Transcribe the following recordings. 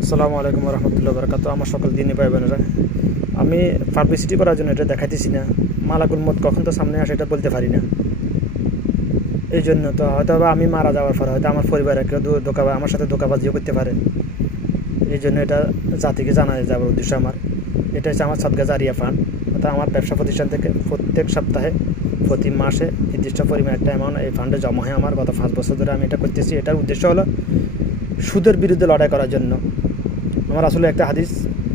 আসসালামু আলাইকুম রহমতুল্লাহ বরকাত। আমার সকল দিনই ভাই বোনেরা, আমি পাবলিসিটি করার জন্য এটা দেখাইতেছি না। মালাকুল মত কখন তো সামনে আসে এটা বলতে পারি না। এই জন্য তো হয়তো বা আমি মারা যাওয়ার পরে হয়তো আমার পরিবারের কেউ আমার সাথে ধোঁকাবাজিও করতে পারে। এই জন্য এটা জাতিকে জানা যাওয়ার উদ্দেশ্য আমার। এটা হচ্ছে আমার সাদকা জারিয়া ফান্ড, অর্থাৎ আমার ব্যবসা প্রতিষ্ঠান থেকে প্রত্যেক সপ্তাহে প্রতি মাসে নির্দিষ্ট পরিমাণ একটা অ্যামাউন্ট এই ফান্ডে জমা হয় আমার। গত 5 বছর ধরে আমি এটা করতেছি। এটার উদ্দেশ্য হলো সুদের বিরুদ্ধে লড়াই করার জন্য। আমার আসলে একটা হাদিস,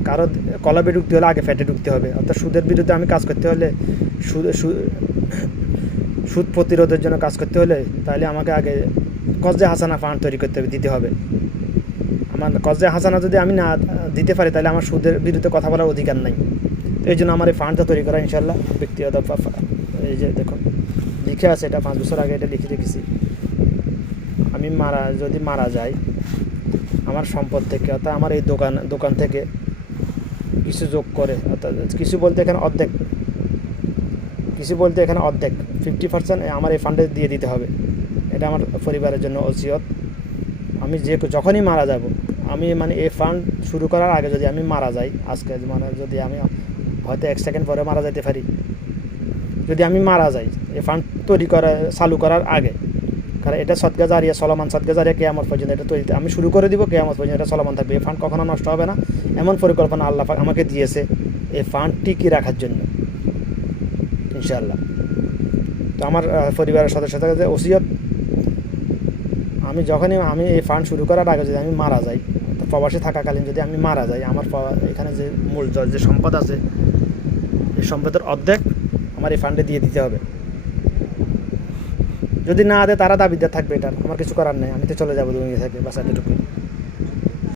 কারো কলবে ঢুকতে হলে আগে ফ্যাটে ঢুকতে হবে। অর্থাৎ সুদের বিরুদ্ধে আমি কাজ করতে হলে, সুদ প্রতিরোধের জন্য কাজ করতে হলে তাহলে আমাকে আগে কজে হাসানা ফান্ড তৈরি করতে হবে, দিতে হবে। আমার কজে হাসানা যদি আমি না দিতে পারি তাহলে আমার সুদের বিরুদ্ধে কথা বলার অধিকার নাই। এই জন্য আমার এই ফান্ডটা তৈরি করা ইনশাল্লাহ ব্যক্তিগত। এই যে দেখুন লিখে আছে, এটা 5 বছর আগে এটা লিখে রেখেছি। আমি যদি মারা যাই, আমার সম্পদ থেকে অর্থাৎ আমার এই দোকান থেকে কিছু যোগ করে, অর্থাৎ কিছু বলতে এখানে অর্ধেক 50% আমার এই ফান্ডে দিয়ে দিতে হবে। এটা আমার পরিবারের জন্য ওসিয়ত। আমি যখনই মারা যাব, আমি এই ফান্ড শুরু করার আগে যদি আমি মারা যাই, আজকে যদি আমি হয়তো 1 সেকেন্ড পরে মারা যেতে পারি, যদি আমি মারা যাই এই ফান্ড চালু করার আগে, কারণ এটা সদকা জারিয়া, চলমান সদকা জারিয়া কিয়ামত পর্যন্ত এটা তৈরি আমি শুরু করে দিব, কিয়ামত পর্যন্ত এটা চলমান থাকবে। এই ফান্ড কখনো নষ্ট হবে না, এমন পরিকল্পনা আল্লাহ পাক আমাকে দিয়েছে এই ফান্ড টিকিয়ে রাখার জন্য ইনশাআল্লাহ। তো আমার পরিবারের সদস্যদের কাছে ওসিয়ত, আমি এই ফান্ড শুরু করার আগে যদি আমি মারা যাই, প্রবাসী থাকাকালীন যদি আমি মারা যাই, আমার এখানে যে মূল যে সম্পদ আছে এই সম্পদের অর্ধেক আমার এই ফান্ডে দিয়ে দিতে হবে। যদি না দেয় তারা দাবিদার থাকবে, এটার আমার কিছু করার নেই, আমি তো চলে যাবো দুনিয়া থেকে, বাস এতটুকু।